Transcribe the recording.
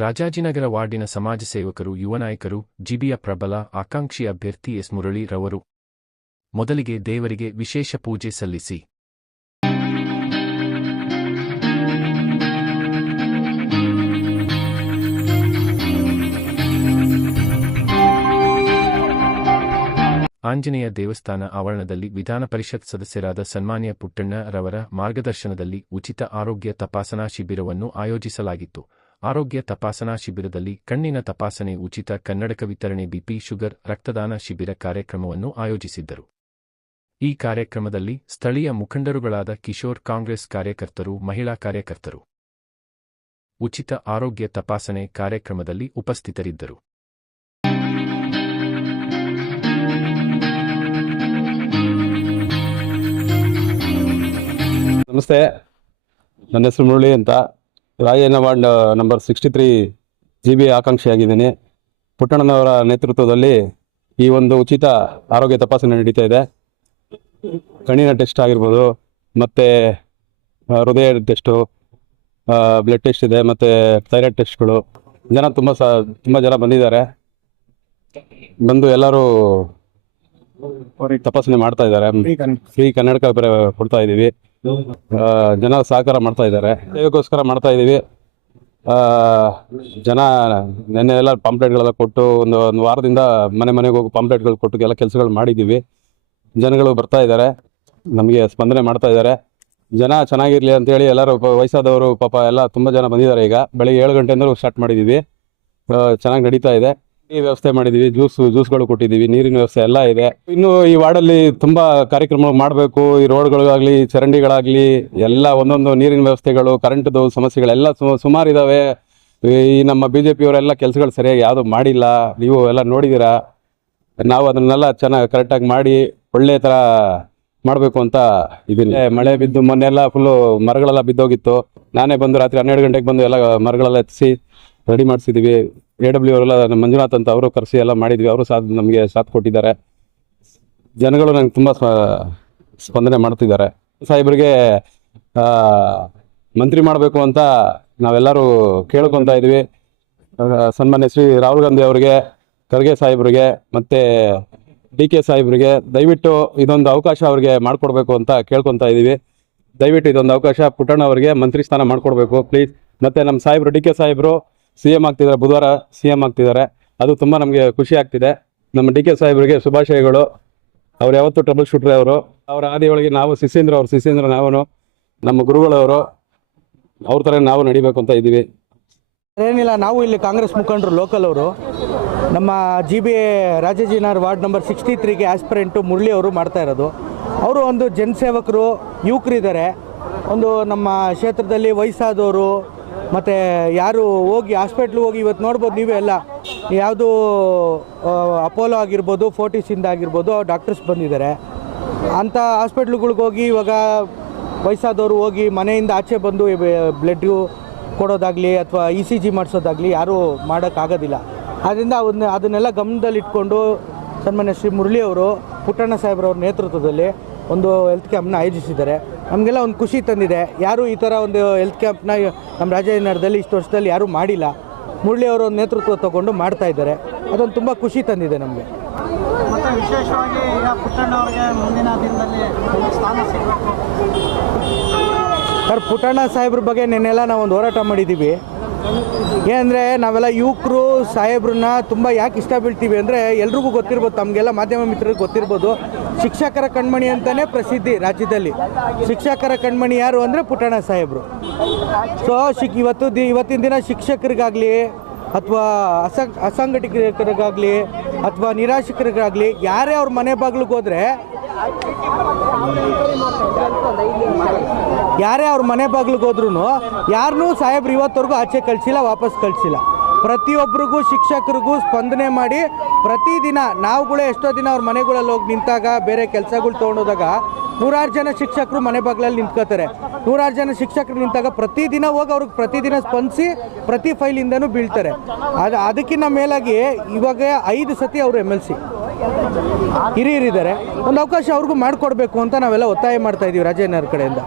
ರಾಜಾಜಿನಗರ ವಾರ್ಡಿನ ಸಮಾಜ ಸೇವಕರು, ಯುವ ನಾಯಕರು, ಜಿಬಿಯ ಪ್ರಬಲ ಆಕಾಂಕ್ಷಿ ಅಭ್ಯರ್ಥಿ ಎಸ್ ಮುರಳಿ ರವರು ಮೊದಲಿಗೆ ದೇವರಿಗೆ ವಿಶೇಷ ಪೂಜೆ ಸಲ್ಲಿಸಿ ಆಂಜನೇಯ ದೇವಸ್ಥಾನ ಆವರಣದಲ್ಲಿ ವಿಧಾನ ಪರಿಷತ್ ಸದಸ್ಯರಾದ ಸನ್ಮಾನ್ಯ ಪುಟ್ಟಣ್ಣ ರವರ ಮಾರ್ಗದರ್ಶನದಲ್ಲಿ ಉಚಿತ ಆರೋಗ್ಯ ತಪಾಸಣಾ ಶಿಬಿರವನ್ನು ಆಯೋಜಿಸಲಾಗಿತ್ತು. ಆರೋಗ್ಯ ತಪಾಸಣಾ ಶಿಬಿರದಲ್ಲಿ ಕಣ್ಣಿನ ತಪಾಸಣೆ, ಉಚಿತ ಕನ್ನಡಕ ವಿತರಣೆ, ಬಿಪಿ, ಶುಗರ್, ರಕ್ತದಾನ ಶಿಬಿರ ಕಾರ್ಯಕ್ರಮವನ್ನು ಆಯೋಜಿಸಿದ್ದರು. ಈ ಕಾರ್ಯಕ್ರಮದಲ್ಲಿ ಸ್ಥಳೀಯ ಮುಖಂಡರುಗಳಾದ ಕಿಶೋರ್, ಕಾಂಗ್ರೆಸ್ ಕಾರ್ಯಕರ್ತರು, ಮಹಿಳಾ ಕಾರ್ಯಕರ್ತರು ಉಚಿತ ಆರೋಗ್ಯ ತಪಾಸಣೆ ಕಾರ್ಯಕ್ರಮದಲ್ಲಿ ಉಪಸ್ಥಿತರಿದ್ದರು. ನಮಸ್ತೆ, ನನ್ನ ಹೆಸರು ಮುರಳಿ ಅಂತ. ರಾಜೇನ ವಾರ್ಡ್ ನಂಬರ್ 63 GB ಆಕಾಂಕ್ಷಿಯಾಗಿದ್ದೀನಿ. ಪುಟ್ಟಣ್ಣನವರ ನೇತೃತ್ವದಲ್ಲಿ ಈ ಒಂದು ಉಚಿತ ಆರೋಗ್ಯ ತಪಾಸಣೆ ನಡೀತಾ ಇದೆ. ಕಣ್ಣಿನ ಟೆಸ್ಟ್ ಆಗಿರ್ಬೋದು, ಮತ್ತು ಹೃದಯ ಟೆಸ್ಟು, ಬ್ಲಡ್ ಟೆಸ್ಟ್ ಇದೆ, ಮತ್ತು ಥೈರಾಯ್ಡ್ ಟೆಸ್ಟ್ಗಳು. ತುಂಬ ಜನ ಬಂದಿದ್ದಾರೆ. ಬಂದು ಎಲ್ಲರೂ ತಪಾಸಣೆ ಮಾಡ್ತಾ ಇದ್ದಾರೆ. ಫ್ರೀ ಕನ್ನಡಕ ಕೊಡ್ತಾ ಇದ್ದೀವಿ. ಜನ ಸಹಕಾರ ಮಾಡ್ತಾ ಇದ್ದಾರೆ. ಸೇವೆಗೋಸ್ಕರ ಮಾಡ್ತಾ ಇದ್ದೀವಿ. ಜನ ನೆನ್ನೆ ಎಲ್ಲ ಪಾಂಪ್ಲೆಟ್ಗಳೆಲ್ಲ ಕೊಟ್ಟು ಒಂದು ವಾರದಿಂದ ಮನೆಗೆ ಹೋಗಿ ಪಾಂಪ್ಲೆಟ್ಗಳು ಕೊಟ್ಟು ಎಲ್ಲ ಕೆಲಸಗಳು ಮಾಡಿದ್ದೀವಿ. ಜನಗಳು ಬರ್ತಾ ಇದ್ದಾರೆ, ನಮಗೆ ಸ್ಪಂದನೆ ಮಾಡ್ತಾ ಇದ್ದಾರೆ. ಜನ ಚೆನ್ನಾಗಿರಲಿ ಅಂತೇಳಿ ಎಲ್ಲರೂ ವಯಸ್ಸಾದವರು ಪಾಪ ಎಲ್ಲ ತುಂಬ ಜನ ಬಂದಿದ್ದಾರೆ. ಈಗ ಬೆಳಗ್ಗೆ 7 ಗಂಟೆಯಿಂದ ಸ್ಟಾರ್ಟ್ ಮಾಡಿದ್ದೀವಿ. ಚೆನ್ನಾಗಿ ನಡೀತಾ ಇದೆ. ಈ ವ್ಯವಸ್ಥೆ ಮಾಡಿದ್ದೀವಿ, ಜ್ಯೂಸ್ಗಳು ಕೊಟ್ಟಿದ್ದೀವಿ, ನೀರಿನ ವ್ಯವಸ್ಥೆ ಎಲ್ಲ ಇದೆ. ಇನ್ನು ಈ ವಾರ್ಡಲ್ಲಿ ತುಂಬ ಕಾರ್ಯಕ್ರಮ ಮಾಡಬೇಕು. ಈ ರೋಡ್ಗಳಿಗಾಗಲಿ, ಚರಂಡಿಗಳಾಗಲಿ ಎಲ್ಲ ಒಂದೊಂದು ನೀರಿನ ವ್ಯವಸ್ಥೆಗಳು, ಕರೆಂಟ್ದು ಸಮಸ್ಯೆಗಳೆಲ್ಲ ಸುಮಾರು ಇದ್ದಾವೆ. ಈ ನಮ್ಮ BJPಯವರೆಲ್ಲ ಕೆಲಸಗಳು ಸರಿಯಾಗಿ ಯಾವುದು ಮಾಡಿಲ್ಲ. ನೀವು ಎಲ್ಲ ನೋಡಿದ್ದೀರಾ. ನಾವು ಅದನ್ನೆಲ್ಲ ಚೆನ್ನಾಗಿ ಕರೆಕ್ಟಾಗಿ ಮಾಡಿ ಒಳ್ಳೆ ಥರ ಮಾಡಬೇಕು ಅಂತ ಇದೀನಿ. ಮಳೆ ಬಿದ್ದು ಮೊನ್ನೆಲ್ಲ ಫುಲ್ಲು ಮರಗಳೆಲ್ಲ ಬಿದ್ದೋಗಿತ್ತು. ನಾನೇ ಬಂದು ರಾತ್ರಿ 12 ಗಂಟೆಗೆ ಬಂದು ಎಲ್ಲ ಮರಗಳೆಲ್ಲ ಎತ್ತಿಸಿ ರೆಡಿ ಮಾಡಿಸಿದ್ದೀವಿ. AW ಅವರೆಲ್ಲ ಮಂಜುನಾಥ್ ಅಂತ ಅವರು ಕರೆಸಿ ಎಲ್ಲ ಮಾಡಿದ್ವಿ. ಅವರು ನಮಗೆ ಸಾಥ್ ಕೊಟ್ಟಿದ್ದಾರೆ. ಜನಗಳು ನಂಗೆ ತುಂಬ ಸ್ಪಂದನೆ ಮಾಡ್ತಿದ್ದಾರೆ. ಸಾಹೇಬ್ರಿಗೆ ಮಂತ್ರಿ ಮಾಡಬೇಕು ಅಂತ ನಾವೆಲ್ಲರೂ ಕೇಳ್ಕೊತಾ ಇದ್ವಿ. ಸನ್ಮಾನ್ಯ ಶ್ರೀ ರಾಹುಲ್ ಗಾಂಧಿ ಅವರಿಗೆ, ಖರ್ಗೆ ಸಾಹೇಬ್ರಿಗೆ, ಮತ್ತು DK ಸಾಹೇಬ್ರಿಗೆ ದಯವಿಟ್ಟು ಇದೊಂದು ಅವಕಾಶ ಅವ್ರಿಗೆ ಮಾಡಿಕೊಡ್ಬೇಕು ಅಂತ ಕೇಳ್ಕೊತಾ ಇದ್ದೀವಿ. ದಯವಿಟ್ಟು ಇದೊಂದು ಅವಕಾಶ ಪುಟ್ಟಣ್ಣ ಅವರಿಗೆ ಮಂತ್ರಿ ಸ್ಥಾನ ಮಾಡಿಕೊಡ್ಬೇಕು ಪ್ಲೀಸ್. ಮತ್ತು ನಮ್ಮ ಸಾಹೇಬರು DK ಸಾಹೇಬರು CM ಆಗ್ತಿದ್ದಾರೆ, ಬುಧವಾರ CM ಆಗ್ತಿದ್ದಾರೆ. ಅದು ತುಂಬ ನಮಗೆ ಖುಷಿ ಆಗ್ತಿದೆ. ನಮ್ಮ DK ಸಾಹೇಬರಿಗೆ ಶುಭಾಶಯಗಳು. ಅವ್ರು ಯಾವತ್ತೂ ಟ್ರಬಲ್ ಶೂಟ್ರೆ. ಅವರ ಆದಿಯೊಳಗೆ ನಾವು ಶಿಷ್ಯೇಂದ್ರ ನಾವು ನಮ್ಮ ಗುರುಗಳವರು ಅವ್ರ ಥರ ನಾವು ನಡಿಬೇಕು ಅಂತ ಇದ್ದೀವಿ. ಏನಿಲ್ಲ, ನಾವು ಇಲ್ಲಿ ಕಾಂಗ್ರೆಸ್ ಮುಖಂಡರು ಲೋಕಲ್ ಅವರು ನಮ್ಮ GB ರಾಜಾಜಿನಗರ ವಾರ್ಡ್ ನಂಬರ್ 63ಗೆ ಆಸ್ಪಿರೆಂಟು ಮುರಳಿ ಅವರು ಮಾಡ್ತಾ ಇರೋದು. ಅವರು ಒಂದು ಜನಸೇವಕರು, ಯುವಕರಿದ್ದಾರೆ. ಒಂದು ನಮ್ಮ ಕ್ಷೇತ್ರದಲ್ಲಿ ವಯಸ್ಸಾದವರು ಮತ್ತು ಯಾರು ಹೋಗಿ ಹಾಸ್ಪಿಟ್ಲಿಗೆ ಹೋಗಿ ಇವತ್ತು ನೋಡ್ಬೋದು ನೀವೇ ಎಲ್ಲ, ಯಾವುದು ಅಪೋಲೋ ಆಗಿರ್ಬೋದು, ಫೋರ್ಟಿಸಿಂದ ಆಗಿರ್ಬೋದು ಡಾಕ್ಟರ್ಸ್ ಬಂದಿದ್ದಾರೆ. ಅಂಥ ಹಾಸ್ಪಿಟ್ಲುಗಳ್ಗೆ ಹೋಗಿ ಇವಾಗ ವಯಸ್ಸಾದವರು ಹೋಗಿ ಮನೆಯಿಂದ ಆಚೆ ಬಂದು ಬ್ಲಡ್ಡು ಕೊಡೋದಾಗಲಿ ಅಥವಾ ECG ಮಾಡಿಸೋದಾಗಲಿ ಯಾರೂ ಮಾಡೋಕ್ಕಾಗೋದಿಲ್ಲ. ಆದ್ದರಿಂದ ಅದನ್ನೆಲ್ಲ ಗಮನದಲ್ಲಿಟ್ಕೊಂಡು ಸನ್ಮಾನ್ಯ ಶ್ರೀ ಮುರಳಿ ಅವರು, ಪುಟ್ಟಣ್ಣ ಸಾಹೇಬ್ರವ್ರ ನೇತೃತ್ವದಲ್ಲಿ ಒಂದು ಹೆಲ್ತ್ ಕ್ಯಾಂಪ್ನ ಆಯೋಜಿಸಿದ್ದಾರೆ. ನಮಗೆಲ್ಲ ಒಂದು ಖುಷಿ ತಂದಿದೆ. ಯಾರೂ ಈ ಥರ ಒಂದು ಹೆಲ್ತ್ ಕ್ಯಾಂಪ್ನ ನಮ್ಮ ರಾಜಾಜಿನಗರದಲ್ಲಿ ಇಷ್ಟು ವರ್ಷದಲ್ಲಿ ಯಾರೂ ಮಾಡಿಲ್ಲ. ಮುರಳಿ ಅವರ ನೇತೃತ್ವ ತಗೊಂಡು ಮಾಡ್ತಾ ಇದ್ದಾರೆ. ಅದೊಂದು ತುಂಬ ಖುಷಿ ತಂದಿದೆ ನಮಗೆ. ಮತ್ತು ವಿಶೇಷವಾಗಿ ಈಗ ಪುಟ್ಟಣ್ಣ ಅವರಿಗೆ ಮುಂದಿನ ದಿನದಲ್ಲಿ ಸ್ಥಾನ ಸಿಗಬೇಕು ಸರ್. ಪುಟ್ಟಣ್ಣ ಸಾಹೇಬ್ರ ಬಗ್ಗೆ ನೆನ್ನೆಲ್ಲ ನಾವು ಒಂದು ಹೋರಾಟ ಮಾಡಿದ್ದೀವಿ. ಏನಂದರೆ ನಾವೆಲ್ಲ ಯುವಕರು ಸಾಹೇಬ್ರನ್ನ ತುಂಬ ಯಾಕೆ ಇಷ್ಟ ಬೀಳ್ತೀವಿ ಅಂದರೆ, ಎಲ್ರಿಗೂ ಗೊತ್ತಿರ್ಬೋದು, ತಮಗೆಲ್ಲ ಮಾಧ್ಯಮ ಮಿತ್ರರಿಗೆ ಗೊತ್ತಿರ್ಬೋದು, ಶಿಕ್ಷಕರ ಕಣ್ಮಣಿ ಅಂತಲೇ ಪ್ರಸಿದ್ಧಿ ರಾಜ್ಯದಲ್ಲಿ. ಶಿಕ್ಷಕರ ಕಣ್ಮಣಿ ಯಾರು ಅಂದರೆ ಪುಟ್ಟಣ್ಣ ಸಾಹೇಬರು. ಸೊ ಇವತ್ತಿನ ದಿನ ಶಿಕ್ಷಕರಿಗಾಗಲಿ ಅಥವಾ ಅಸಂಘಟಿತರಿಗಾಗಲಿ ಅಥವಾ ನಿರಾಶ್ರಿತರಿಗಾಗಲಿ ಯಾರೇ ಅವ್ರ ಮನೆ ಬಾಗಿಲಿಗೆ ಹೋದರೆ ಹೋದ್ರೂ ಯಾರನ್ನೂ ಸಾಹೇಬ್ರು ಇವತ್ತವರೆಗೂ ಆಚೆ ಕಳಿಸಿಲ್ಲ, ವಾಪಸ್ ಕಳಿಸಿಲ್ಲ. ಪ್ರತಿಯೊಬ್ಬರಿಗೂ ಶಿಕ್ಷಕರಿಗೂ ಸ್ಪಂದನೆ ಮಾಡಿ ಪ್ರತಿದಿನ ನಾವುಗಳೇ ಎಷ್ಟೋ ದಿನ ಅವ್ರ ಮನೆಗಳಲ್ಲಿ ಹೋಗಿ ನಿಂತಾಗ, ಬೇರೆ ಕೆಲಸಗಳು ತೊಗೊಂಡೋದಾಗ 100 ಜನ ಶಿಕ್ಷಕರು ಮನೆ ಬಾಗಿಲಲ್ಲಿ ನಿಂತ್ಕೋತಾರೆ. 100 ಜನ ಶಿಕ್ಷಕರು ನಿಂತಾಗ ಪ್ರತಿದಿನ ಹೋಗಿ ಅವ್ರಿಗೆ ಪ್ರತಿದಿನ ಸ್ಪಂದಿಸಿ ಪ್ರತಿ ಫೈಲಿಂದನೂ ಬೀಳ್ತಾರೆ. ಅದಕ್ಕಿಂತ ಮೇಲಾಗಿ ಇವಾಗ 5 ಸತಿ ಅವರು MLC ಹಿರಿಯರಿದ್ದಾರೆ. ಒಂದು ಅವಕಾಶ ಅವ್ರಿಗೂ ಮಾಡಿಕೊಡ್ಬೇಕು ಅಂತ ನಾವೆಲ್ಲ ಒತ್ತಾಯ ಮಾಡ್ತಾ ಇದ್ದೀವಿ ರಾಜಾಜಿನಗರ ಕಡೆಯಿಂದ.